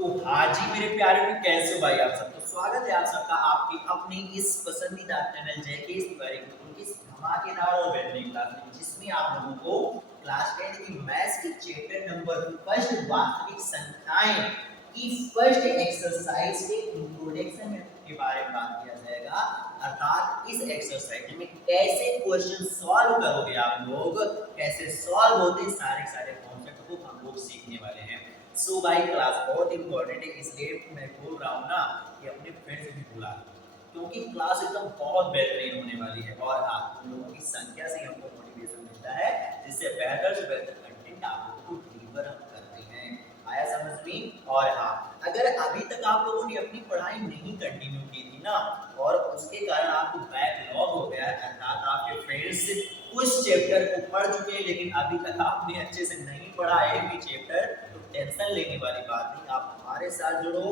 तो हाँ जी मेरे प्यारे भी कैसे हो भाई आप सब। तो स्वागत है आप सबका आपकी अपनी इस पसंदीदा चैनल जयकेश तिवारी गुरुकुल की इस धमाकेदार और बेहतरीन क्लास में जिसमें आप लोगों को क्लास 10 की मैथ्स की चैप्टर नंबर फर्स्ट वास्तविक संख्याएं की फर्स्ट एक्सरसाइज के इंट्रोडक्शन के बारे में बात किया जाएगा। अर्थात इस एक्सरसाइज में कैसे क्वेश्चन सॉल्व करोगे आप लोग, कैसे सॉल्व होते सारे सारे कॉन्सेप्ट को हम लोग सीखने वाले हैं। सो भाई क्लास बहुत इंपॉर्टेंट है, इसलिए मैं बोल रहा हूँ ना कि अपने फ्रेंड्स भी बुला लो, क्योंकि क्लास एकदम बहुत बेहतरीन होने वाली है। और हाँ, तुम लोगों की संख्या से हमको मोटिवेशन मिलता है, जिससे बेहतर से बेहतर कंटेंट आप लोगों को डिलीवर हम करते हैं। आया समझ में? और हाँ, अगर अभी तक आप लोगों ने अपनी पढ़ाई नहीं कंटिन्यू की थी ना, और उसके कारण आपको बैकलॉग हो गया, अर्थात आपके फ्रेंड्स कुछ चैप्टर को पढ़ चुके हैं लेकिन अभी तक आपने अच्छे से नहीं पढ़ा एक भी चैप्टर, तो टेंशन लेने वाली बात नहीं। आप हमारे साथ जुड़ो,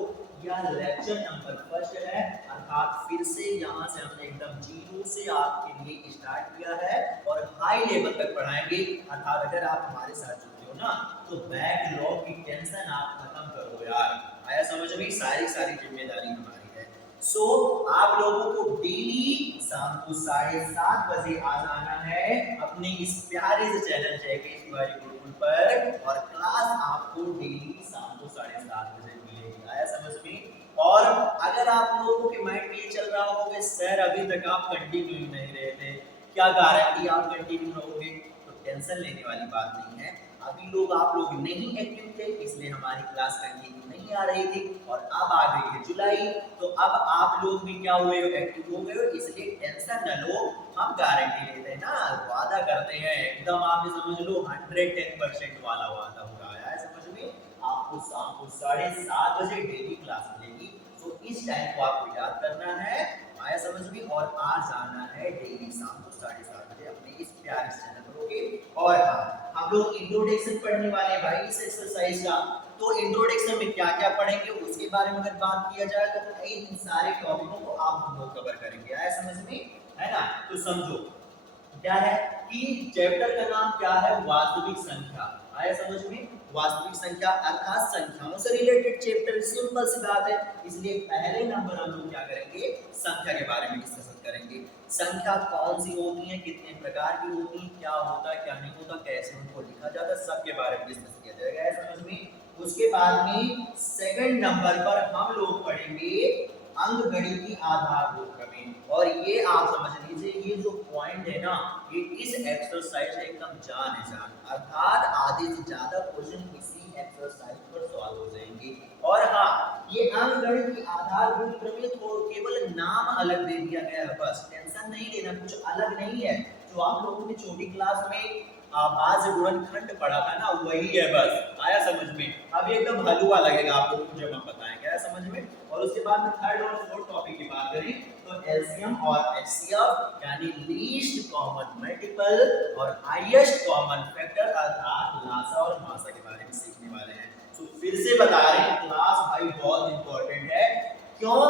यह लेक्चर नंबर फर्स्ट है, अर्थात फिर से यहाँ से हमने एकदम जीरो से आपके लिए स्टार्ट किया है और हाई लेवल तक पढ़ाएंगे। अर्थात अगर आप हमारे साथ जुड़ते हो ना, तो बैकलॉग की टेंशन आप खत्म करो यार। आया समझ में? सारी सारी जिम्मेदारी हमारी है। सो आप लोगों को डेली शाम को 7:30 बजे आ जाना है अपने इस प्यारे से चैनल जयकेश तिवारी गुरुकुल पर, और क्लास आपको डेली शाम को 7:30 बजे मिलेगी। आया समझ में? और अगर आप लोगों के माइंड में ये चल रहा होगा सर अभी तक आप कंटिन्यू ही नहीं रहे थे, क्या गारंटी आप कंटिन्यू रहोगे, तो टेंशन लेने वाली बात नहीं है। अभी आप लोग नहीं एक्टिव थे, इसलिए हमारी क्लास कंटिन्यू नहीं आ रही थी, और अब आ गई है जुलाई, तो अब आप लोग भी क्या हुए हो, एक्टिव हो गए हो, इसलिए टेंशन न लो। हम गारंटी लेते हैं ना, वादा करते हैं एकदम, आप ये समझ लो 110% वाला वादा हो रहा है। समझ में? आपको शाम को 7:30 बजे डेली क्लास मिलेगी, तो इस टाइम को आपको याद करना है। आया समझ में? और आज आना है डेली शाम को 7:30 बजे अपने इस प्यारे चैनल पर। ओके, और हाँ, हम लोग इंट्रोडक्शन पढ़ने वाले हैं भाई इस एक्सरसाइज का। तो इंट्रोडक्शन में क्या क्या पढ़ेंगे उसके बारे में अगर बात किया जाए तो इन सारे टॉपिकों को आप हम लोग कवर करेंगे। आया समझ में? है ना? तो समझो क्या है कि चैप्टर का नाम क्या है, वास्तविक संख्या। आया समझ में? वास्तविक संख्या अर्थात संख्याओं से रिलेटेड चैप्टर, सिंपल सी बात है। इसलिए पहले नंबर हम लोग क्या करेंगे, संख्या के बारे में डिस्कशन करेंगे। संख्या कौन सी होती है, कितने प्रकार की होती है, क्या होता है क्या नहीं होता, कैसे उनको लिखा जाता है, सबके बारे में डिस्कस किया जाएगा। समझ में? उसके बाद में सेकंड नंबर पर हम लोग पढ़ेंगे अंकगणितीय आधारभूत प्रमेय। और ये आप समझ लीजिए, ये जो पॉइंट है ना, ये इस एक्सरसाइज में एकदम जान है जान, अर्थात आधे से ज्यादा क्वेश्चन इसी एक्सरसाइज पर सॉल्व हो जाएंगे। और हाँ, ये अंकगणितीय आधारभूत प्रमेय तो केवल नाम अलग दे दिया गया है, बस टेंशन नहीं लेना, कुछ अलग नहीं है। जो आप लोगों ने छोटी क्लास में आवाज गुणनखंड पढ़ा था ना, वही है बस। आया समझ में? अब एकदम हलवा लगेगा आप लोगों को जब हम बताएंगे। आया समझ में? और उसके बाद में थर्ड और फोर्थ टॉपिक की बात करें तो एलसीएम और एचसीएफ यानी लीस्ट कॉमन मल्टीपल और हाईएस्ट कॉमन फैक्टर अर्थात लासा और मासा के बारे में सीखने वाले हैं। तो फिर से बता रहे हैं, क्लास भाई बहुत इंपॉर्टेंट है। क्यों?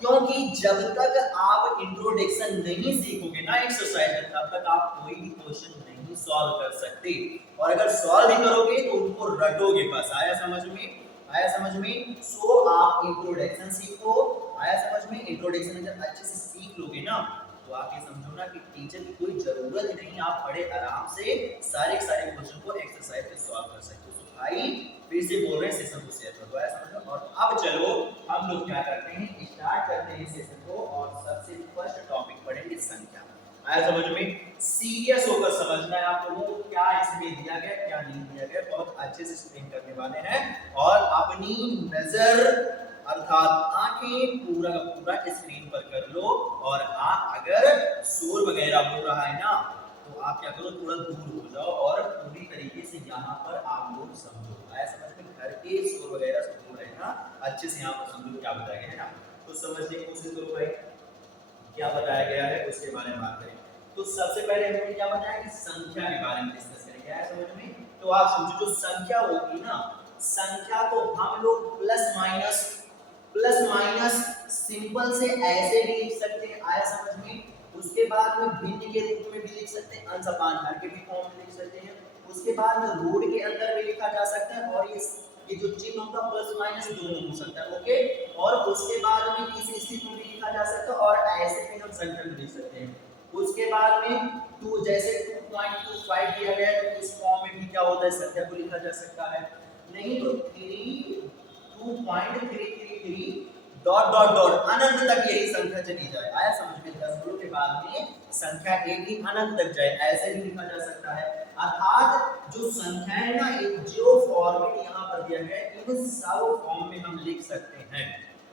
क्योंकि जब तक आप इंट्रोडक्शन नहीं सीखोगे ना एक्सरसाइज, तब तक आप कोई भी क्वेश्चन नहीं सॉल्व कर सकते, और अगर सॉल्व भी करोगे तो उनको रटोगे बस। आया समझ में? आया समझ में? सो आप इंट्रोडक्शन सीखो। आया समझ में? इंट्रोडक्शन अगर अच्छे से सीख लोगे ना, तो आप ये समझो ना कि टीचर की कोई जरूरत ही नहीं, आप बड़े आराम से सारे सारे क्वेश्चन को एक्सरसाइज से सॉल्व कर सकते हो। तो भाई फिर से बोल रहे हैं, सेशन को शेयर कर दो। ऐसा समझो। और अब चलो हम लोग क्या करते हैं, स्टार्ट करते हैं सेशन को, और सबसे फर्स्ट टॉपिक पढ़ेंगे संख्या। आया समझ में? सीरियस होकर समझना है आप लोगों को, क्या इसमें दिया गया क्या नहीं दिया गया, बहुत अच्छे से एक्सप्लेन करने वाले हैं। और अपनी नजर अर्थात आंखें पूरा का पूरा स्क्रीन पर कर लो। और हाँ, अगर शोर वगैरह हो रहा है ना, तो आप क्या करो, थोड़ा दूर हो जाओ और पूरी तरीके से यहाँ पर आप लोग समझो। आया समझ में? घर के शोर वगैरह से दूर रहना, अच्छे से यहाँ पर समझो क्या बताया गया है ना। तो समझने की कोशिश करो भाई, क्या बताया गया है उसके बारे में बात करें। तो सबसे पहले हमने क्या बताया कि संख्या के बारे में डिस्कस करेंगे। आया समझ में? तो आप समझो, जो संख्या होगी ना, संख्या को हम लोग प्लस माइनस सिंपल से ऐसे भी लिख सकते हैं। आया समझ में? उसके बाद में भिन्न के रूप में भी लिख सकते हैं, अंश अपान हर के भी फॉर्म में लिख सकते हैं। उसके बाद में रूट के अंदर भी लिखा जा सकता है, और ये ये जो चिन्ह होगा प्लस माइनस दोनों हो सकता है, ओके। और उसके बाद में इस स्थिति में भी लिखा जा सकता है और ऐसे भी हम संख्या को लिख सकते हैं। उसके बाद में 2 जैसे 2.25 दिया गया है तो इस फॉर्म में भी क्या होता है, संख्या को लिखा जा सकता है। नहीं तो 2.333 डॉट डॉट डॉट अनंत तक यही संख्या चली जाए। आया समझ में? दशमलव के बाद में संख्या एक ही अनंत तक जाए, ऐसे भी लिखा जा सकता है। अर्थात जो संख्या है ना, एक जो फॉर्मेट यहाँ पर दिया गया है इन सब फॉर्म में हम लिख सकते हैं।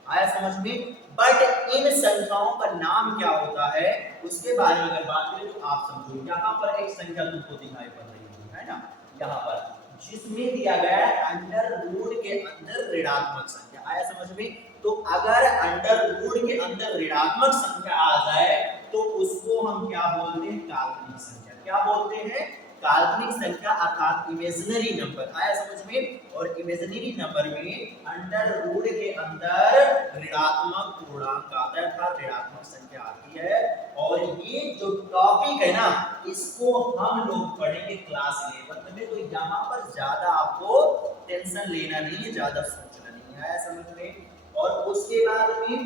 आया समझ में? बट इन संख्याओं का नाम क्या होता है उसके बारे में अगर बात करें तो आप समझो, यहाँ पर एक संख्या तुमको दिखाई पड़ रही है ना, यहाँ पर जिसमें दिया गया है अंडर रूट के अंदर ऋणात्मक संख्या। आया समझ में? तो अगर अंडर रूट के अंदर ऋणात्मक संख्या आ जाए तो उसको हम क्या बोलते हैं, काल्पनिक संख्या। क्या बोलते हैं? काल्पनिक संख्या अर्थात इमेजिनरी नंबर। आया समझ में? और इमेजिनरी नंबर में अंडर रूट के अंदर ऋणात्मक पूर्णांक आता है अर्थात ऋणात्मक संख्या आती है। और ये जो टॉपिक है ना, इसको हम लोग पढ़ेंगे क्लास 11 में, तो यहाँ पर ज्यादा आपको टेंशन लेना नहीं है, ज्यादा सोचना नहीं है। आया समझ में? और उसके बाद में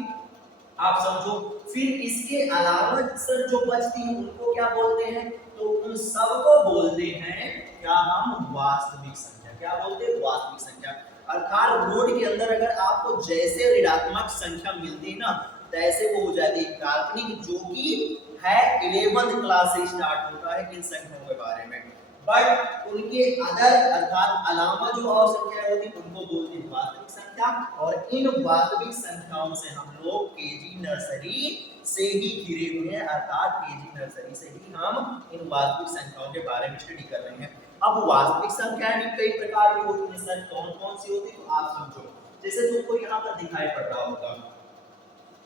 आप समझो, फिर इसके अलावा सर जो बचती है उनको क्या बोलते हैं, तो उन सबको बोलते हैं क्या हम, वास्तविक संख्या। क्या बोलते हैं? वास्तविक संख्या। अर्थात रूट के अंदर अगर आपको जैसे ऋणात्मक संख्या मिलती है ना, तैसे वो हो जाती है काल्पनिक, जो कि है 11th क्लास से स्टार्ट होता है इन संख्याओं के बारे में। बट उनके अदर अर्थात अलावा जो और संख्याएं होती उनको बोलते हैं वास्तविक संख्या। और इन वास्तविक संख्याओं से हम लोग केजी नर्सरी से ही घिरे हुए हैं, अर्थात केजी नर्सरी से ही हम इन वास्तविक संख्याओं के बारे में स्टडी कर रहे हैं। अब वास्तविक संख्याएं भी कई प्रकार की होती हैं सर, कौन कौन सी होती है तो आप समझो। जैसे तुमको यहाँ पर दिखाई पड़ रहा होगा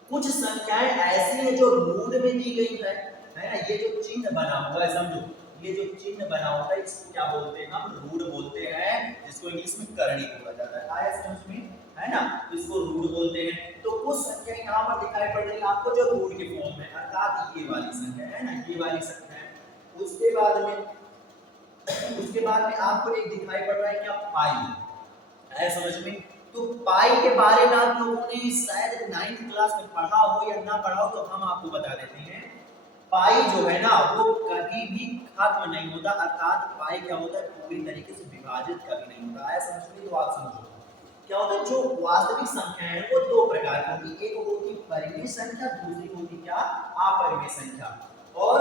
कुछ संख्याएं ऐसी हैं जो रूट में दी गई है ना, ये जो चिन्ह बना हुआ है समझो, ये जो चिन्ह बना होता है इसको क्या बोलते हैं, हम रूट बोलते हैं, जिसको इंग्लिश में करणी बोला जाता है। आया समझ में? है ना, इसको रूट बोलते हैं। तो कुछ संख्या यहाँ पर दिखाई पड़ रही है आपको जो रूट के फॉर्म में, अर्थात ये वाली संख्या है ना, ये वाली संख्या है। उसके बाद में आपको एक दिखाई पड़ रहा है क्या, पाई। आया समझ में? तो पाई के बारे में आप लोगों ने शायद 9th क्लास में पढ़ा हो या ना पढ़ा हो, तो हम आपको बता देते हैं। पाई जो है ना वो कभी भी खत्म नहीं होता, अर्थात पाई क्या होता है, पूरी तरीके से विभाजित कभी नहीं होता। आया समझ में? तो आप समझो क्या होता है, जो वास्तविक संख्या है वो दो प्रकार की होती है, एक होती परिमेय संख्या, दूसरी होती क्या, अपरिमेय संख्या। और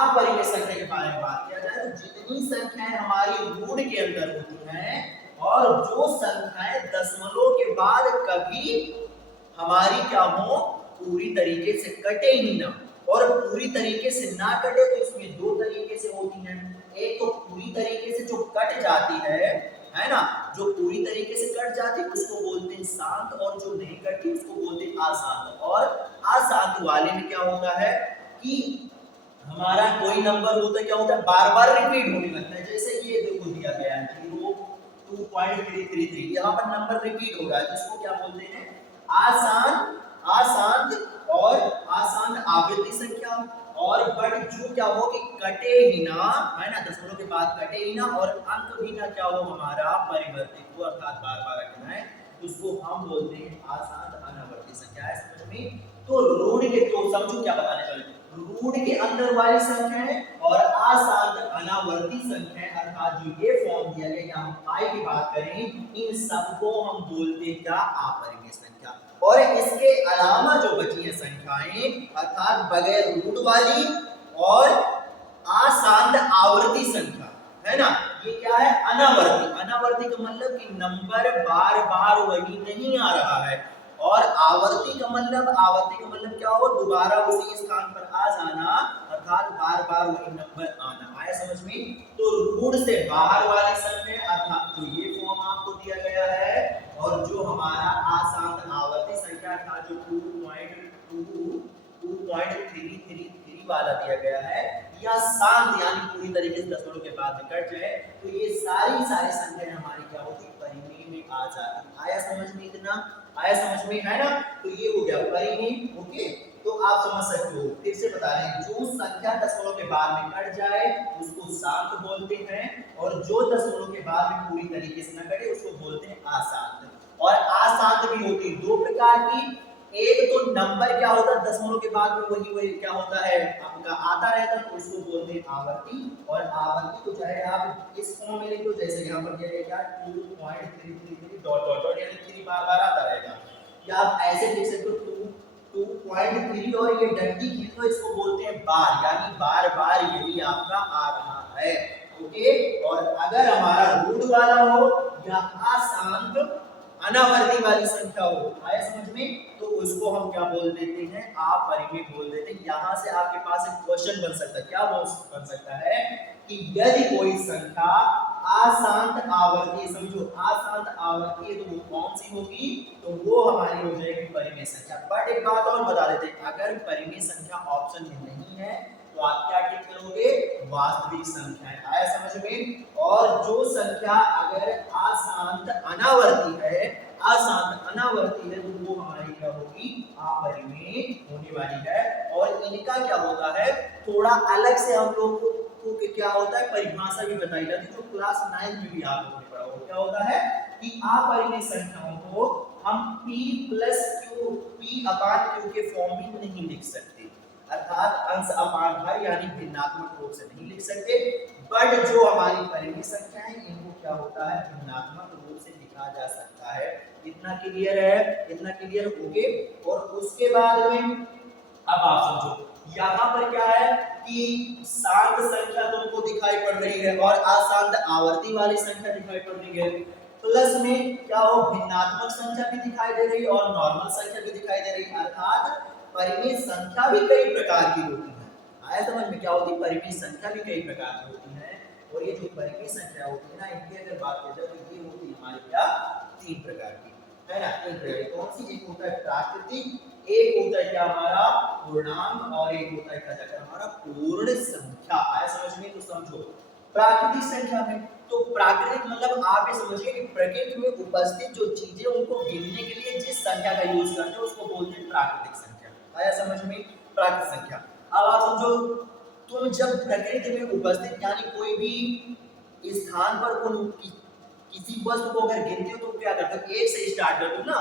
अपरिमेय संख्या के बारे में बात किया जाए तो जितनी संख्याएं हमारी रूट के अंदर होती हैं और जो संख्याएं दशमलव के बाद कभी हमारी क्या हो, पूरी तरीके से कटे ही ना, और पूरी तरीके से ना कटे तो इसमें दो तरीके से होती हैं। एक तो पूरी तरीके से जो कट जाती है ना, जो पूरी तरीके से कट जाती है उसको बोलते हैं शांत, और जो नहीं कटती उसको बोलते हैं अशांत। और अशांत वाले में क्या होता है कि हमारा कोई नंबर होता है क्या होता है, बार बार रिपीट होने लगता है। जैसे ये देखो दिया गया है 2.333, यहाँ पर नंबर रिपीट हो रहा है, तो इसको क्या बोलते हैं, आसान अशांत और आसान आवृत्ति संख्या। और बट जो क्या हो कि कटे ही ना, है ना, दशमलव के बाद कटे ही ना, और अंक भी ना क्या हो हमारा परिवर्तित हो, अर्थात बार बार रखना है, उसको हम बोलते हैं आसान अनावर्ती संख्या। है समझ में? तो रूट के, तो समझो क्या बताने चले, रूट के अंदर वाली संख्या है और आसान अनावर्ती संख्या, अर्थात जो ये फॉर्म दिया गया, यहाँ पाई की बात करें, इन सबको हम बोलते हैं क्या, अपरिमेय संख्या। और इसके अलावा जो बची है संख्याएं, अर्थात बगैर रूट वाली और आसान आवर्ती संख्या, है ना, ये क्या है, अनावर्ती। अनावर्ती का मतलब कि नंबर बार बार वही नहीं आ रहा है, और आवर्ती का मतलब क्या हो, दोबारा उसी स्थान पर आ जाना, अर्थात बार बार वही नंबर आना। आया समझ में? तो रूट से बाहर वाली संख्या, अर्थात जो ये फॉर्म आपको दिया गया है, और जो हमारा आसान आवर्ती संख्या था जो 2.33 वाला दिया गया है, या शांत यानी पूरी तरीके से दशमलव के बाद में कट जाए, तो ये सारी संख्याएं हमारी क्या होती, परिमेय में आ जाती। आया समझ में? इतना आया समझ में, है ना? तो ये हो गया परिमेय, ओके। तो आप समझ सकते हो। फिर से बता रहे हैं, जो संख्या दशमलव के बाद में कट जाए उसको शांत बोलते हैं, और जो दशमलव के बाद में पूरी तरीके से न कटे उसको बोलते हैं अशांत। और अशांत भी होती है दो प्रकार की। एक तो नंबर क्या होता है दशमलव के बाद में वही वही क्या होता है आपका आता रहता है, तो उसको बोलते हैं आवर्ती। और आवर्ती को चाहे आप इस फॉर्म में लिख दो, जैसे यहाँ पर दिया गया 2.333 डॉट डॉट डॉट, यानी 3 बार बार आता रहेगा। या आप ऐसे लिख सकते हो 2.3 और ये डंडी खींच दो, इसको बोलते हैं बार, यानी बार बार यही आपका आ रहा है। ओके। और अगर हमारा रूट वाला हो या अशांत अनावर्ती वाली संख्या हो, आया समझ में, तो उसको हम क्या बोल देते हैं, अपरिमेय बोल देते हैं। यहां से आपके पास एक क्वेश्चन बन सकता है, क्या बन सकता है कि यदि कोई संख्या अशांत आवर्ती, समझो अशांत आवर्ती है, तो वो कौन सी होगी, तो वो हमारी हो जाएगी परिमेय संख्या। बट एक बात और बता देते हैं, अगर परिमेय संख्या ऑप्शन में नहीं है तो आप क्या टिक करोगे, वास्तविक संख्या है। आया समझ में। और जो संख्या अगर अशांत अनावर्ती है, अशांत अनावर्ती है, तो वो हमारी क्या होगी, अपरिमेय होने वाली है। और इनका क्या होता है, थोड़ा अलग से हम लोग को क्या होता है, परिभाषा भी बताई जाती है, जो क्लास 9 में भी आप लोगों ने पढ़ा होगा। क्या होता है कि अपरिमेय संख्याओं को हम p प्लस q, p अपान q के फॉर्म में नहीं लिख सकते, अर्थात अंश अपान हर यानी भिन्नात्मक रूप से नहीं लिख सकते। बट जो हमारी परिमेय संख्या है इनको क्या होता है, भिन्नात्मक रूप से लिखा जा सकता है। इतना क्लियर है, इतना क्लियर हो गए। और उसके बाद में अब आप समझो, यहाँ पर क्या है कि शांत संख्या तुमको दिखाई पड़ रही है और अशांत आवर्ती वाली संख्या दिखाई पड़ रही है। प्लस में क्या हो, भिन्नात्मक संख्या भी दिखाई दे रही है और नॉर्मल संख्या भी दिखाई दे रही है। अर्थात परिमेय संख्या भी कई प्रकार की होती है। आया समझ में, क्या होती है, परिमेय संख्या भी कई प्रकार की होती है। और ये जो परिमेय संख्या होती है ना, इनकी अगर बात की जाए तो ये होती है हमारी क्या, 3 प्रकार की, है ना। 3 प्रकार की कौन सी, एक होता है प्राकृतिक, एक होता है क्या हमारा पूर्णांक, और एक होता है क्या जाकर हमारा पूर्ण संख्या। आया समझ में। तो समझो प्राकृतिक संख्या में, तो प्राकृतिक मतलब आप ये समझिए कि प्रकृति में उपस्थित जो चीजें उनको गिनने के लिए जिस संख्या का यूज करते हैं उसको बोलते हैं प्राकृतिक संख्या। आया समझ में, प्राकृतिक संख्या। अब आप समझो, तुम जब प्रकृति में उपस्थित यानी कोई भी स्थान पर किसी वस्तु को अगर गिनते हो तो क्या करते हो, एक से स्टार्ट करते हो ना।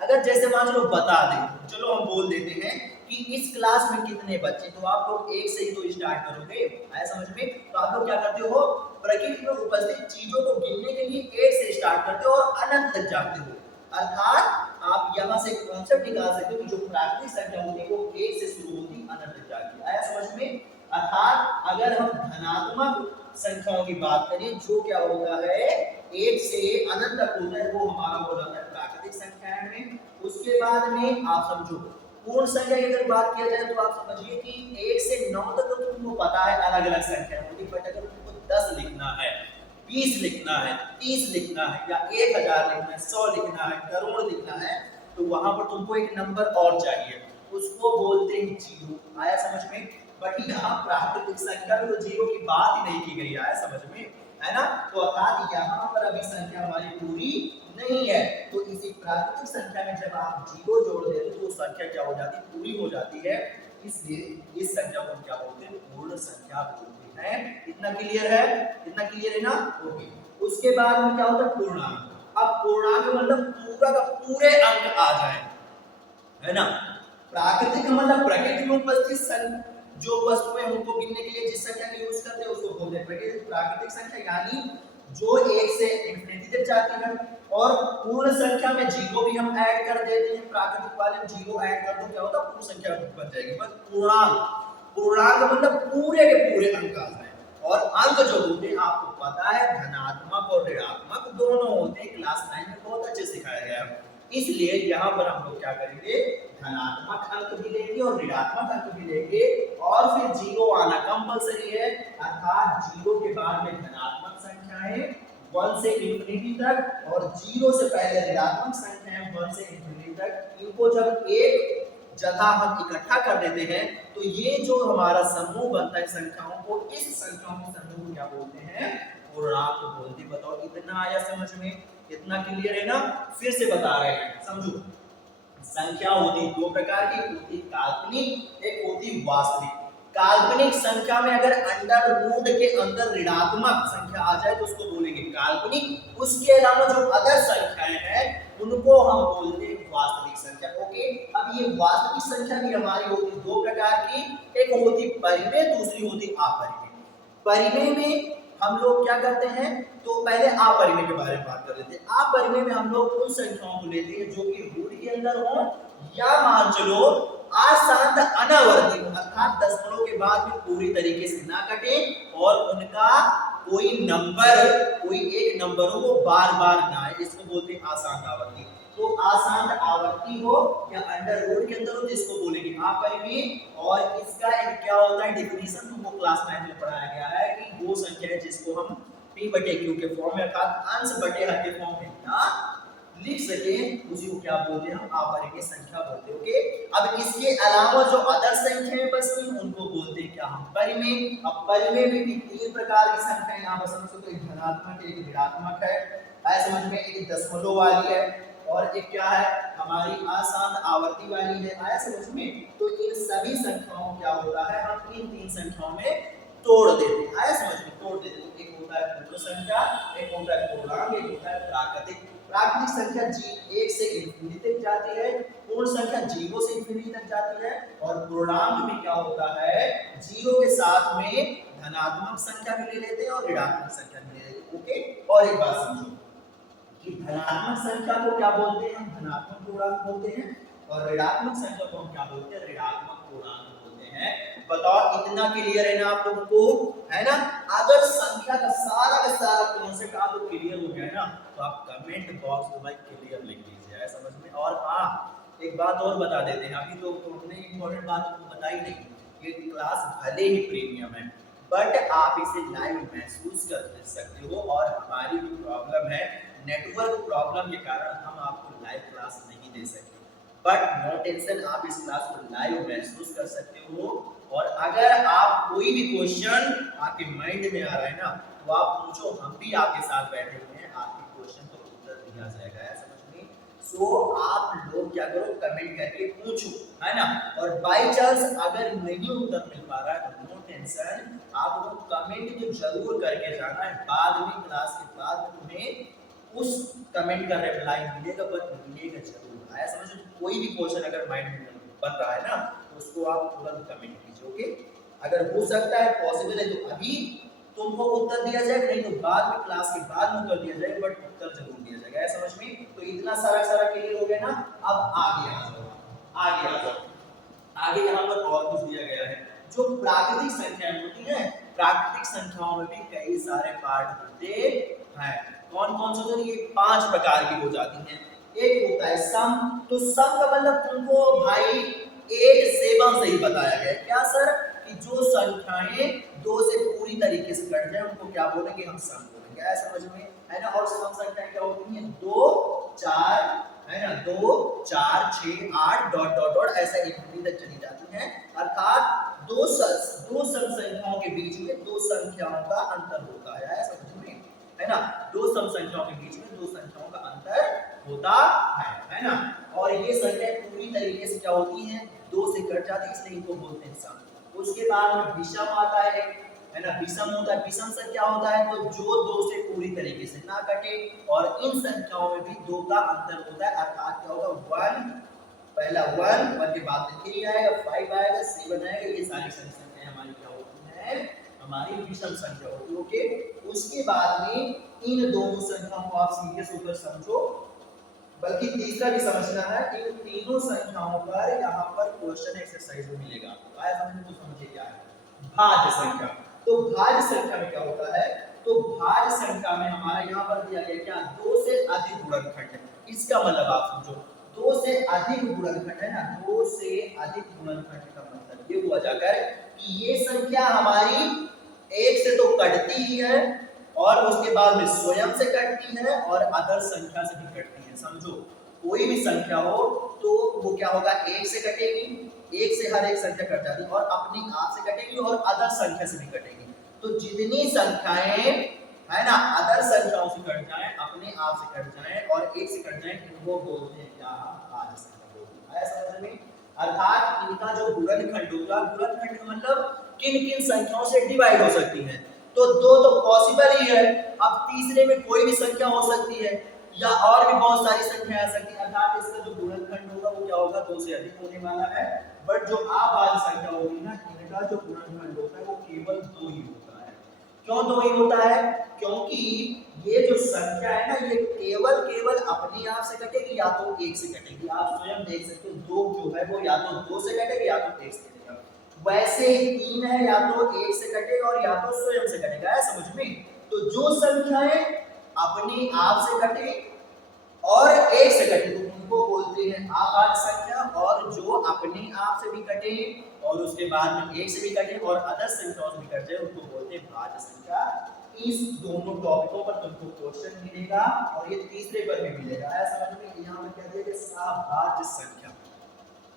अगर जैसे मान लो बता दें, चलो हम बोल देते हैं कि इस क्लास में कितने बच्चे, तो आप लोग एक से ही तो स्टार्ट करोगे। आया समझ में। तो आप लोग क्या करते हो, प्रकृति में उपस्थित चीजों को गिनने के लिए एक से स्टार्ट करते हो और अनंत तक जाते हो। अर्थात आप यहाँ से कॉन्सेप्ट निकाल सकते हो कि जो प्राकृतिक संख्या होती है वो एक से शुरू होती अनंत तक जाती है। आया समझ में। अर्थात अगर हम धनात्मक संख्याओं की बात करें, जो क्या होता है एक से अनंत तक होता है, वो हमारा हो जाता है प्राकृतिक संख्या में। उसके बाद में आप समझो पूर्ण संख्या की अगर बात किया जाए तो आप समझिए कि 1 से 9 तक तो तुमको पता है अलग अलग संख्या होती है। बट अगर तुमको 10 लिखना है, 20 लिखना है, 30 लिखना है, या 1000 लिखना है, 100 लिखना है, करोड़ लिखना है, तो वहां पर तुमको एक नंबर और चाहिए, उसको बोलते हैं जीरो। आया समझ में। बट यहाँ प्राकृतिक संख्या में तो जीरो की बात ही नहीं की गई। आया समझ में, है ना। तो अर्थात यहाँ पर अभी संख्या हमारी पूरी नहीं है, तो इसी प्राकृतिक संख्या में जब आप जीरो जोड़ देते हो तो संख्या क्या हो जाती है, पूरी हो जाती है। इसलिए इस संख्या को क्या बोलते हैं, पूर्ण संख्या बोलते हैं। इतना क्लियर है, इतना क्लियर है ना। ओके। उसके बाद में क्या होता है, पूर्णांक। अब पूर्णांक मतलब पूरा का पूरे अंक आ जाए, है ना। प्राकृतिक मतलब प्रकृति में उपस्थित जो वस्तुएं उनको गिनने के लिए जिस संख्या का यूज करते हैं उसको बोलते हैं प्राकृतिक संख्या, यानी जो 1 से इंफिनिटी तक जाती है। और पूर्ण संख्या में जीरो भी हम ऐड कर देते हैं, प्राकृतिक वाले में जीरो ऐड कर दो क्या होता है, पूर्ण संख्या बन जाएगी। बस पूर्णांक, पूर्णांक मतलब पूरे के पूरे अंक आ जाए। और अंक जो होते हैं आपको पता है धनात्मक और ऋणात्मक दोनों होते हैं, क्लास 9 में बहुत अच्छे सिखाया गया है। इसलिए यहाँ पर हम लोग क्या करेंगे, धनात्मक अंक भी लेंगे और ऋणात्मक अंक भी लेंगे, और फिर जीरो आना कंपलसरी है। अर्थात जीरो के बाद में धनात्मक संख्याएं 1 से इंफिनिटी तक, और जीरो से पहले ऋणात्मक संख्याएं 1 से इंफिनिटी तक, इनको जब एक जगह हम इकट्ठा कर देते हैं तो ये जो हमारा समूह बनता है संख्याओं को, इस संख्याओं के समूह को क्या बोलते हैं, पूर्णांक बोलते हैं। बताओ इतना आया समझ में, इतना क्लियर है ना। फिर से बता रहे हैं, समझो संख्या होती दो प्रकार की, एक होती काल्पनिक, एक होती वास्तविक। काल्पनिक संख्या में अगर अंडर रूट के अंदर ऋणात्मक संख्या आ जाए तो उसको बोलेंगे काल्पनिक। उसके अलावा जो अदर संख्याएं हैं उनको हम बोलते हैं वास्तविक संख्या। ओके, अब ये वास्तविक संख्या भी हमारी होती दो प्रकार की, एक होती परिमेय, दूसरी होती अपरिमेय। परिमेय में हम लोग क्या करते हैं, तो पहले अपरिमेय के बारे में बात कर लेते हैं। अपरिमेय में हम लोग उन संख्याओं को लेते हैं जो कि रूट के अंदर हो, या मान चलो अशांत अनावर्ती, अर्थात दशमलव के बाद में पूरी तरीके से ना कटे और उनका कोई नंबर, कोई एक नंबर हो वो बार बार ना आए, इसको बोलते हैं अशांत आवर्ती। तो अशांत आवर्ती हो या अंडर रूट के अंदर हो जिसको बोलेंगे अपरिमेय। और इसका एक क्या होता है डेफिनेशन, तुमको क्लास 9 में पढ़ाया गया है कि वो संख्या है जिसको हम p बटे q के फॉर्म में अर्थात अंश बटे हर के फॉर्म में ना लिख सके, उसी को क्या बोलते हैं, हम अपरिमेय संख्या बोलते हैं। ओके, अब इसके अलावा जो अदर संख्याएं बचती हैं उनको बोलते हैं क्या, हम परिमेय। अब परिमेय में भी तीन प्रकार की संख्याएं यहाँ पर समझ सकते हो, एक धनात्मक है, एक ऋणात्मक है, आया समझ में, एक दशमलव वाली है और एक क्या है हमारी अशांत आवर्ती वाली है, आया समझ में। तो इन सभी संख्याओं क्या होता है, हम इन तीन संख्याओं में तोड़ देते हैं, आया समझ में, तोड़ देते हैं। एक होता है पूर्ण संख्या, एक होता है पूर्णांक, एक होता है प्राकृतिक। प्राकृतिक संख्या 1 से इंफिनिटी तक जाती है, पूर्ण संख्या 0 से इंफिनिटी तक जाती है, और पूर्णांक में क्या होता है 0 के साथ में धनात्मक संख्या भी ले लेते हैं और ऋणात्मक संख्या भी ले लेते हैं। ओके, और एक बात समझो कि धनात्मक संख्या को क्या बोलते हैं, हम धनात्मक पूर्णांक बोलते हैं, और ऋणात्मक संख्या को हम क्या बोलते हैं, ऋणात्मक पूर्णांक बोलते हैं। बताओ इतना क्लियर है ना आप लोगों को, है ना। अगर संख्या का सारा कॉन्सेप्ट आपको क्लियर हो गया ना तो आप कमेंट बॉक्स में भाई क्लियर लिख दीजिए, है समझ में। और हाँ, एक बात और बता देते हैं, अभी तो हमने इंपॉर्टेंट बात बताई नहीं, ये क्लास भले ही प्रीमियम है बट आप इसे लाइव महसूस कर सकते हो, और हमारी जो प्रॉब्लम है नेटवर्क प्रॉब्लम के कारण हम आपको लाइव क्लास नहीं दे सकते, बट नो टेंशन, आप इस क्लास को लाइव महसूस कर सकते हो। और अगर आप कोई भी क्वेश्चन आपके माइंड में आ रहा है ना तो आप पूछो, हम भी आपके साथ बैठे हुए हैं, आपके क्वेश्चन का उत्तर दिया जाएगा, है समझ में। सो आप लोग क्या करो, कमेंट करके पूछो, है ना। और बाय चांस अगर नहीं उत्तर मिल पा रहा है तो नो टेंशन, आप लोग कमेंट तो जरूर करके जाना है, बाद में क्लास के बाद तुम्हें उस कमेंट का रिप्लाई मिलेगा, पर मिलेगा जरूर, आया समझ में। कोई भी क्वेश्चन अगर माइंड में बन रहा है ना तो उसको आप तुरंत कमेंट कीजिए। ओके, अगर हो सकता है पॉसिबल है तो अभी तुमको उत्तर दिया जाए, नहीं तो बाद में क्लास के बाद में उत्तर दिया जाए, बट उत्तर जरूर दिया जाएगा, है समझ में। तो इतना सारा क्लियर हो गया ना। अब आगे आ जाओ, आगे आ जाओ। आगे यहाँ पर और कुछ दिया गया है, जो प्राकृतिक संख्याएं होती हैं, प्राकृतिक संख्याओं में भी कई सारे पार्ट होते हैं। कौन कौन से होते हैं, ये 5 प्रकार की हो जाती हैं। एक होता है सम, तो सम का मतलब तुमको भाई 8 7 से ही बताया गया, क्या सर, कि जो संख्याएं 2 से पूरी तरीके से कट जाए उनको क्या बोलेंगे, हम सम बोलेंगे, है समझ में, है ना। और सम संख्याएं क्या होती हैं, 2 4, है ना, 2 4 6 8 डॉट डॉट डॉट ऐसा इंफिनिटी तक चली जाती हैं, अर्थात दो सम संख्याओं के बीच में दो संख्याओं का अंतर होता है समझ में, है ना। दो सम संख्याओं के बीच में दो संख्याओं का अंतर होता है ना। और ये संख्याएं पूरी तरीके से क्या होती हैं, 2 से कट जाती है, इसलिए इनको बोलते हैं सम। उसके बाद में विषम आता है ना, विषम होता है। विषम से क्या होता है, तो जो 2 से पूरी तरीके से ना कटे, और इन संख्याओं में भी 2 का अंतर होता है, अर्थात क्या होगा 1, पहला 1 के बाद में 3 आएगा, 5 आएगा, 7 आएगा, ये सारी संख्याएं हमारी क्या होती हैं, हमारी विषम संख्या होती है। ओके, उसके बाद में इन दोनों संख्याओं को आप सीरियस होकर समझो, बल्कि तीसरा भी समझना है, इन तीनों संख्याओं पर यहाँ पर क्वेश्चन एक्सरसाइज में मिलेगा, आया समझ में, तो समझिए क्या है भाज्य संख्या। तो भाज्य संख्या में क्या होता है, तो भाज्य संख्या में हमारा यहाँ पर दिया गया क्या, 2 से अधिक गुणनखंड है। इसका मतलब आप समझो, 2 से अधिक गुणनखंड है ना, 2 से अधिक गुणनखंड का मतलब ये हुआ जाकर कि ये संख्या हमारी 1 से तो कटती ही है, और उसके बाद में स्वयं से कटती है और अदर संख्या से भी कटती है। समझो, कोई भी संख्या हो तो वो क्या होगा, 1 से कटेगी, 1 से हर एक संख्या कट जाती है, और अपनी आप से कटेगी और अदर संख्या से भी कटेगी। तो जितनी संख्याएं है ना, अदर संख्याओं से कट जाए, अपने आप से कट जाए और एक से कट जाए, इनको बोलते हैं क्या, भाज्य संख्या बोलते हैं। आया समझ में? अर्थात इनका जो गुणनखंड होगा, गुणनखंड का मतलब किन किन संख्याओं से डिवाइड हो सकती है। तो दो तो पॉसिबल ही है, अब तीसरे में कोई भी संख्या हो सकती है या और भी बहुत सारी संख्या आ सकती है, अर्थात इसका जो गुणनखंड होगा वो क्या होगा, दो से अधिक होने वाला है। बट जो अभाज्य संख्या होगी ना, इनका जो गुणनखंड होता है वो केवल दो ही होता है। क्यों दो ही होता है? क्योंकि ये जो संख्या है ना, ये केवल केवल अपने आप से कटेगी या तो एक से कटेगी। आप स्वयं देख सकते हो, दो जो है वो या तो दो से कटेगा या तो एक से कटेगा। वैसे ही तीन है, या तो एक से कटेगा और या तो स्वयं से कटेगा। है समझ में? तो जो संख्याएं अपने आप से कटे और एक से कटे तो उनको बोलते हैं अभाज्य संख्या, और जो अपने आप से भी कटे और उसके बाद में एक से भी कटे और अदर संख्याओं से भी कट जाए उनको बोलते हैं भाज्य संख्या। इस दोनों टॉपिकों पर तुमको क्वेश्चन मिलेगा और ये तीसरे पर भी मिलेगा। है समझ में? यहाँ पे क्या दिया, सभाज्य संख्या।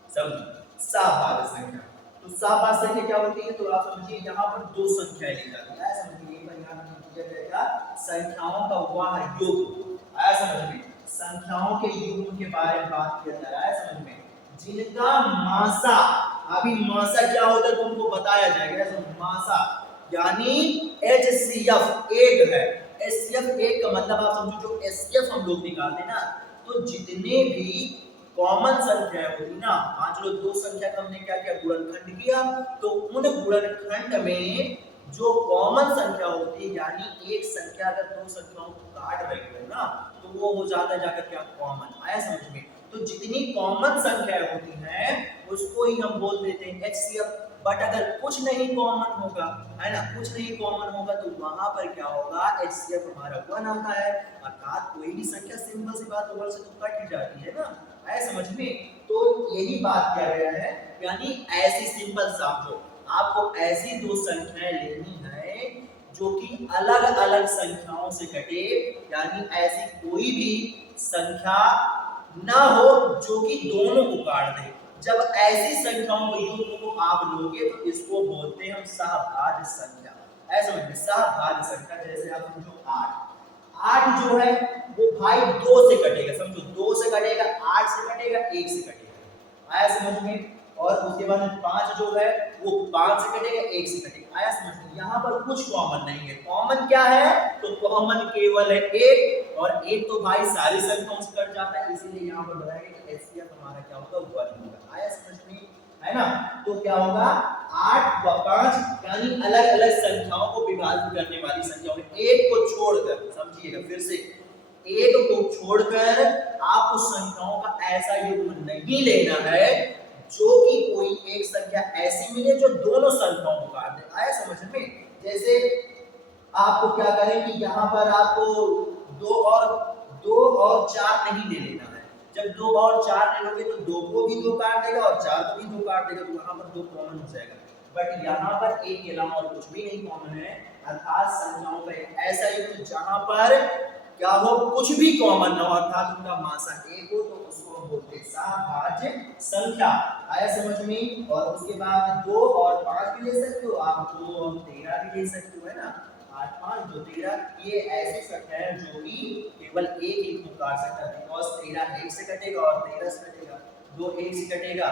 समझ, सभाज्य संख्या। तो सभाज्य संख्या क्या होती है, तो आप समझिए यहाँ पर दो संख्याएं ली जाती है। समझिए यहाँ दिया जाएगा संख्याओं का वह योग। आया समझ में? संख्याओं के युग्म के बारे में बात किया जा रहा है। समझ में? जिनका मासा, अभी मासा क्या होता है तुमको बताया जाएगा। मासा यानी HCF एक है। HCF एक का मतलब आप समझो, जो HCF हम लोग निकालते ना, तो जितने भी कॉमन संख्या होती ना, मान चलो दो संख्या का हमने क्या किया, गुणनखंड किया, तो उन गुणनखंड में जो कॉमन संख्या होती है, यानी एक संख्या अगर दो संख्याओं को काट रही है ना, तो वो हो जाता है जाकर क्या, कॉमन। आया समझ में? तो जितनी कॉमन संख्या होती हैं उसको ही हम बोल देते हैं HCF। बट अगर कुछ नहीं कॉमन होगा, है ना, कुछ नहीं कॉमन होगा, तो वहां पर क्या होगा, HCF हमारा 1 आता है। अर्थात कोई भी संख्या, सिंपल सी बात, 1 से तो कट ही जाती है ना। आया समझ में? तो यही बात किया गया है, यानी ऐसी सिंपल समझो, आपको ऐसी दो संख्याएं लेनी है जो कि अलग अलग संख्याओं से कटे, यानी ऐसी कोई भी संख्या ना हो जो कि दोनों को काट दे। जब ऐसी संख्याओं के युग्म को आप लोगे तो इसको बोलते हैं हम सहभाज्य संख्या। ऐसा समझिए, सहभाज्य संख्या। जैसे आप समझो 8 जो है वो भाई 2 से कटेगा। समझो 2 से कटेगा, 8 से कटेगा, 1 से कटेगा। आया समझ में? और उसके बाद 5 जो है वो 5 से कटेगा, 1 से कटेगा। आया समझ में? यहाँ पर कुछ कॉमन नहीं है। कॉमन क्या है, तो कॉमन केवल है 1, और 1 तो भाई सारी संख्याओं से कट जाता है, इसीलिए यहाँ पर बताया गया कि HCF हमारा क्या होगा, 1 होगा। आया समझ में? है ना? तो क्या होगा, 8 व 5 यानी अलग अलग संख्याओं को विभाजित करने वाली संख्याओं में एक को छोड़कर, समझिएगा फिर से, एक को छोड़कर आप उस संख्याओं का ऐसा युग्म नहीं लेना है जो कि कोई एक संख्या ऐसी मिले जो दोनों संख्याओं को काट दे। आया समझ में? जैसे आपको क्या करें कि यहाँ पर आपको 2 और 4 नहीं ले लेना है। जब 2 और 4 ले लोगे तो 2 को भी 2 काट देगा और 4 को भी 2 काट देगा, तो वहां पर 2 कॉमन हो जाएगा। बट यहाँ पर एक के अलावा और कुछ भी नहीं कॉमन है, अर्थात संख्याओं का एक ऐसा युग्म जहां पर क्या हो, कुछ भी कॉमन ना हो, अर्थात उनका मासा एक हो, तो उसको हम बोलते हैं सहभाज्य संख्या। आया समझ में? और उसके बाद 2 और 5 भी ले सकते हो आप, 2 और 13 भी ले सकते हो, है ना। 8 5 2 13, ये ऐसी संख्या है जो कि केवल एक को काट सकता है। बिकॉज़ 13 1 से कटेगा और 13 से कटेगा, 2 1 से कटेगा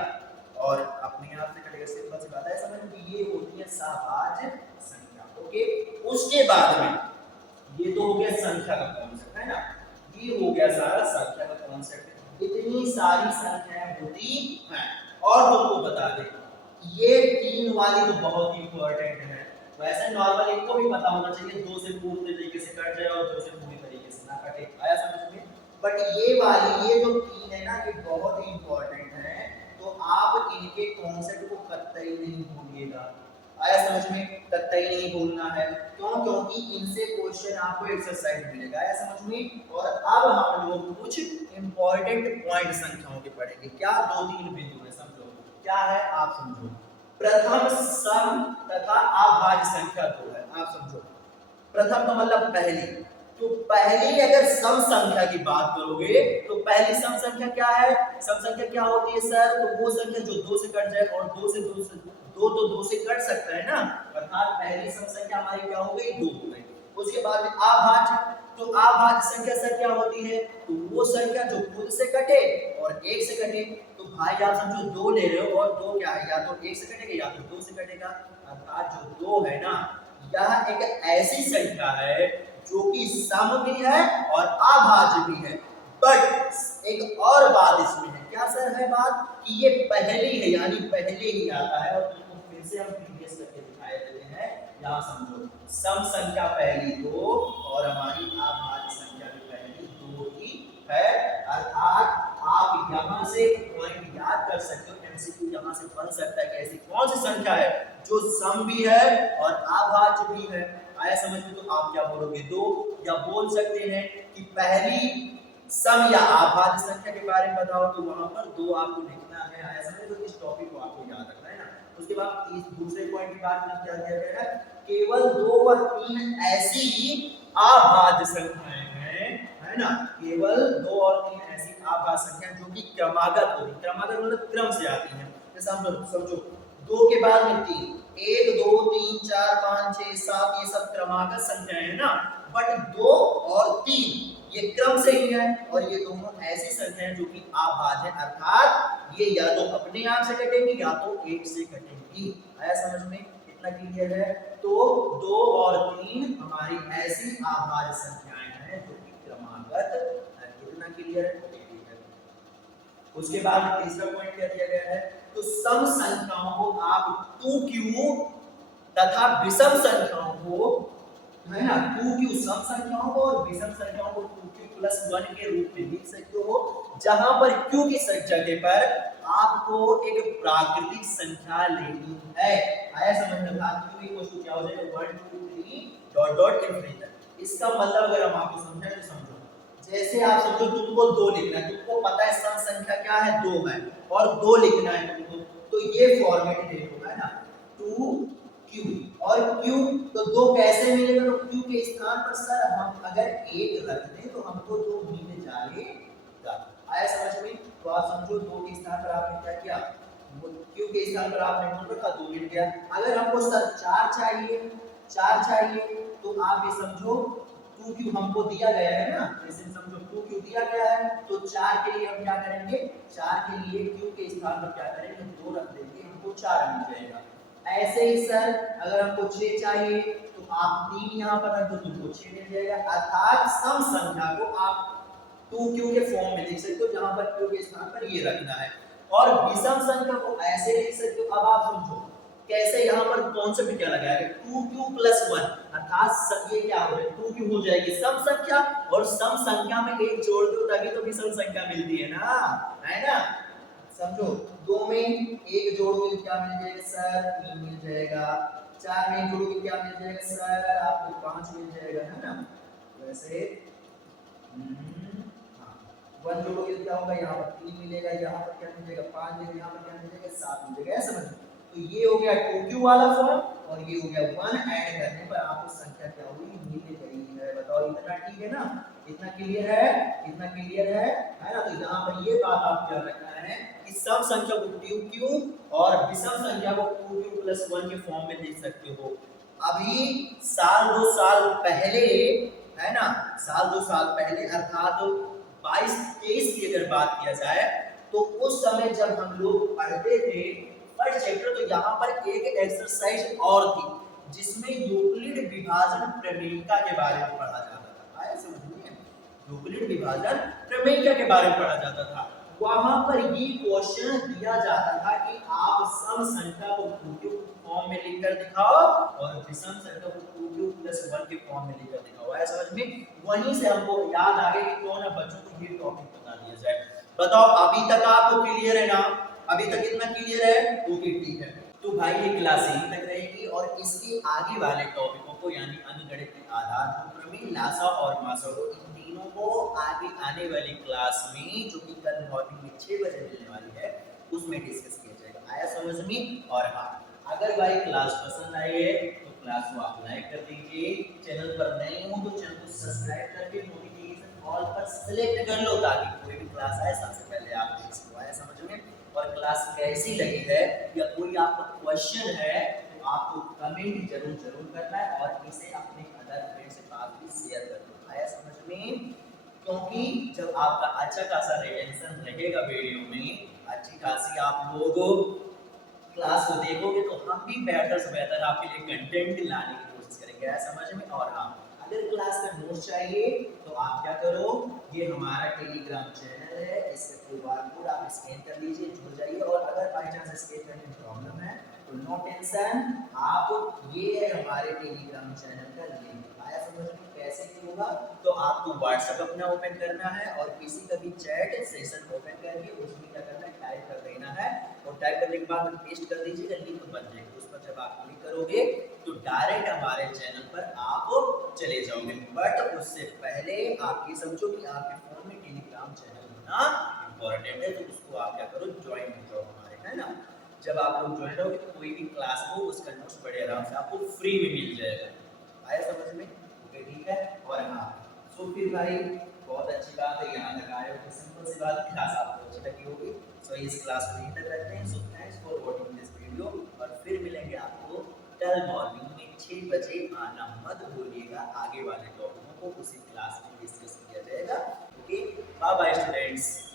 और अपने आप से कटेगा। सिंपल सी बात है। समझ में? ये होती है सहभाज्य संख्या। ओके, उसके बाद में ये तो हो गया संख्या का कॉन्सेप्ट, है ना। ये हो गया सारा संख्या का कॉन्सेप्ट। इतनी सारी संख्याएं होती हैं। और तुमको बता दें, ये 3 वाली तो बहुत ही इंपॉर्टेंट है। वैसे नॉर्मल इनको भी पता होना चाहिए, 2 से पूरी तरीके से कट जाए और 2 से पूरी तरीके से ना कटे। आया समझ में? बट ये वाली, ये जो 3 है ना, ये बहुत ही इंपॉर्टेंट है, तो आप इनके कॉन्सेप्ट को कतई नहीं भूलिएगा। आया समझ में? कतई नहीं भूलना है। क्यों? क्योंकि इनसे क्वेश्चन आपको एक्सरसाइज मिलेगा। आया समझ में? और अब हम लोग कुछ इंपॉर्टेंट पॉइंट संख्याओं के पढ़ेंगे। क्या 2-3 बिंदु है, समझो क्या है, आप समझो। प्रथम सम तथा अभाज्य संख्या 2 है। आप समझो, प्रथम का मतलब पहली, तो पहली अगर सम संख्या की बात करोगे तो पहली सम संख्या क्या है? सम संख्या क्या होती है सर? तो वो संख्या जो 2 से कट जाए, और 2 तो 2 से कट सकता है ना, अर्थात पहली सम संख्या हमारी क्या हो गई, 2 हो गई। उसके बाद में अभाज्य, तो अभाज्य संख्या सर क्या होती है, तो वो संख्या जो खुद से कटे और एक से कटे। तो भाई आप समझो दो ले रहे हो और दो क्या है, या तो एक से कटेगा या तो दो से कटेगा, अर्थात जो दो है ना यह एक ऐसी संख्या है जो कि सम भी है और अभाज्य भी है। बट एक और बात इसमें है, क्या सर है बात, कि ये पहले है यानी पहले ही आता है, और तुमको फिर से हम प्रीवियस करके दिखाए देते हैं। यहाँ समझो सम संख्या पहली दो और हमारी अभाज्य संख्या भी पहली दो ही है, अर्थात आप यहाँ से पॉइंट याद कर सकते हो, एमसीक्यू यहाँ से बन सकता है कि ऐसी कौन सी संख्या है जो सम भी है और अभाज्य भी है। आया समझ में, तो आप क्या बोलोगे दो, या बोल सकते हैं कि पहली सम या अभाज्य संख्या के बारे में बताओ, तो वहां पर दो आपको लिखना है। आया समझ, तो इस टॉपिक को आपको याद रखना है ना। उसके बाद इस दूसरे पॉइंट की बात में क्या दिया गया है, केवल दो व तीन ऐसी अभाज्य संख्याएं हैं, है ना, केवल दो और तीन ऐसी अभाज्य संख्या जो कि क्रमागत होती, क्रमागत मतलब क्रम से आती हैं। जैसे हम समझो दो के बाद में तीन, एक दो तीन चार पाँच छह सात, ये सब क्रमागत संख्याएं है ना, बट दो और तीन ये क्रम से ही है, और ये दोनों ऐसी संख्याएं जो कि अभाज्य है, अर्थात ये या तो अपने आप से कटेंगी या तो एक से कटेंगी। आया समझ में, कितना क्लियर है। तो दो और तीन हमारी ऐसी अभाज्य संख्याएं हैं जो कि क्रमागत है। कितना क्लियर है। उसके बाद तीसरा पॉइंट क्या दिया गया है, तो सम संख्याओं को आप 2q तथा विषम संख्याओं को, है ना, 2q सम संख्याओं को और विषम संख्याओं को 2q+1 के रूप में लिख सकते हो, जहां पर q की जगह पर आपको एक प्राकृतिक संख्या लेनी है। आया समझ में, q क्या हो जाएगा 1 2 3 डॉट डॉट इनफिनिटी। इसका मतलब अगर हम आपको समझाएं तो समझो, जैसे आप समझो तुमको दो लिखना है, तुमको पता है सम संख्या क्या है, दो है, और दो लिखना है तुमको, तो ये फॉर्मेट दे होगा ना 2q और q, तो दो कैसे मिलेगा, तो q के स्थान पर सर हम अगर एक रख दें तो हमको दो मिल जाएगा। आया समझ में, तो आप समझो दो के स्थान पर आपने क्या किया, q के स्थान पर आपने नोट रखा, दो मिल गया। अगर हमको सर चार चाहिए तो आप ये समझो 2q हमको दिया गया है ना, जैसे समझो 2q दिया गया है, तो 4 के लिए हम क्या करेंगे, 4 के लिए q के स्थान पर क्या करेंगे 2 रख देंगे, हमको 4 मिल जाएगा। ऐसे ही सर अगर हमको 6 चाहिए तो आप 3 यहां पर रख दो, तुमको 6 मिल जाएगा। अर्थात सम संख्या को आप 2q के फॉर्म में लिख सकते हो, जहां पर q के स्थान पर ये रखना है, और विषम संख्या को ऐसे लिख सकते हो। अब आप समझो कैसे, यहाँ पर कॉन्सेप्ट क्या लगाया, 2q+1 अर्थात ये क्या हो जाएगा 2q हो जाएगी सम संख्या, और सम संख्या में एक जोड़ दो तभी तो विषम संख्या मिलती है ना, है ना। समझो दो में एक जोड़ोगे क्या मिल जाएगा सर 3 मिल जाएगा, 4 में जोड़ोगे क्या मिल जाएगा सर आपको 5 मिल जाएगा, है ना। वैसे वन जोड़ोगे क्या होगा, यहाँ पर 3 मिलेगा, यहाँ पर क्या मिलेगा 5 मिलेगा, यहाँ पर क्या मिलेगा 7 मिलेगा, ऐसा समझ। तो ये हो गया 2q वाला फॉर्म, और ये हो गया 1 ऐड करने पर आपको संख्या क्या हुई मिल गई है। बताओ इतना ठीक है ना, इतना क्लियर है, इतना क्लियर है ना। तो यहाँ पर ये बात आपको याद रखना है कि सब संख्या को 2q और विषम संख्या को 2q+1 के फॉर्म में लिख सकते हो। अभी साल 2 साल पहले, है ना, साल 2 साल पहले अर्थात 22-23 की अगर बात किया जाए, तो उस समय जब हम लोग पढ़ते थे फर्स्ट चैप्टर, तो यहाँ पर एक एक्सरसाइज और थी जिसमें यूक्लिड विभाजन प्रमेयिका के बारे में पढ़ा जाता था। आया समझ में, यूक्लिड विभाजन प्रमेयिका के बारे में पढ़ा जाता था। वहां पर ये क्वेश्चन दिया जाता था कि आप सम संख्या को 2q फॉर्म में लिखकर दिखाओ और विषम संख्या को 2q+1 के फॉर्म में लिखकर दिखाओ। आया समझ में, वहीं से हमको याद आ गया कि क्यों ना बच्चों को ये टॉपिक बता दिया जाए। बताओ अभी तक आपको क्लियर है ना, अभी तक इतना क्लियर है, ओके ठीक है। तो भाई ये क्लास यहीं तक रहेगी, और इसके आगे वाले टॉपिकों को यानी अंकगणित के आधार, प्रमेय, लासा और मासों, इन तीनों को आगे आने वाली क्लास में जो कि कल मॉर्निंग में 6 बजे मिलने वाली है उसमें डिस्कस किया जाएगा। आया समझ में। और हाँ, अगर भाई क्लास पसंद आई है तो क्लास को आप लाइक कर दीजिए, चैनल पर नए हो तो चैनल को सब्सक्राइब करके नोटिफिकेशन ऑल पर सिलेक्ट कर लो, ताकि कोई भी क्लास आए सबसे पहले आप देख सको। आया समझ में। और क्लास कैसी लगी है या कोई आपका क्वेश्चन है तो आपको कमेंट जरूर करना है, और इसे अपने अदर फ्रेंड से क्योंकि जब आपका अच्छा खासा रिटेंशन रहेगा वीडियो में, अच्छी खासी आप लोग क्लास को देखोगे तो हम भी बेहतर से बेहतर आपके लिए कंटेंट लाने की कोशिश करेंगे, है समझ में। और हाँ, अगर क्लास का नोट्स चाहिए तो आप क्या करो, ये हमारा टेलीग्राम चैनल है, इसका क्यूआर कोड आप स्कैन कर लीजिए, जुड़ जाइए। और अगर बाई चांस स्कैन करने में प्रॉब्लम है तो नो टेंशन, आप ये है हमारे टेलीग्राम चैनल का लिंक। आया समझ में कैसे क्या होगा? तो आपको व्हाट्सएप अपना ओपन करना है और किसी का भी चैट सेशन ओपन करके उसमें क्या करना है, टाइप कर देना है। और टाइप करने के बाद पेस्ट कर दीजिएगा, लिंक बन जाएगी। उस पर जब आप क्लिक करोगे तो डायरेक्ट हमारे चैनल पर आप चले जाओगे। बट उससे पहले आप ये समझो कि आपके फोन में टेलीग्राम चैनल होना इंपॉर्टेंट है, तो उसको आप क्या करो, ज्वाइन हो जाओ हमारे, है ना। जब आप लोग ज्वाइन होगे तो कोई भी क्लास हो उसका नोट्स बड़े आराम से आपको फ्री में मिल जाएगा। आया समझ में? ओके ठीक है। और हाँ, सो फिर भाई बहुत अच्छी बात है, यहाँ तक आए हो तो सिंपल सी बात, क्लास आपको अच्छी लगी होगी। सो इस क्लास को यहीं तक रखते हैं। So thanks for watching this video, और फिर मिलेंगे आपको कल मॉर्निंग में 6 बजे। आना मत भूलिएगा, आगे वाले टॉपिकों को उसी क्लास में डिस्कस किया जाएगा। Okay, bye bye students.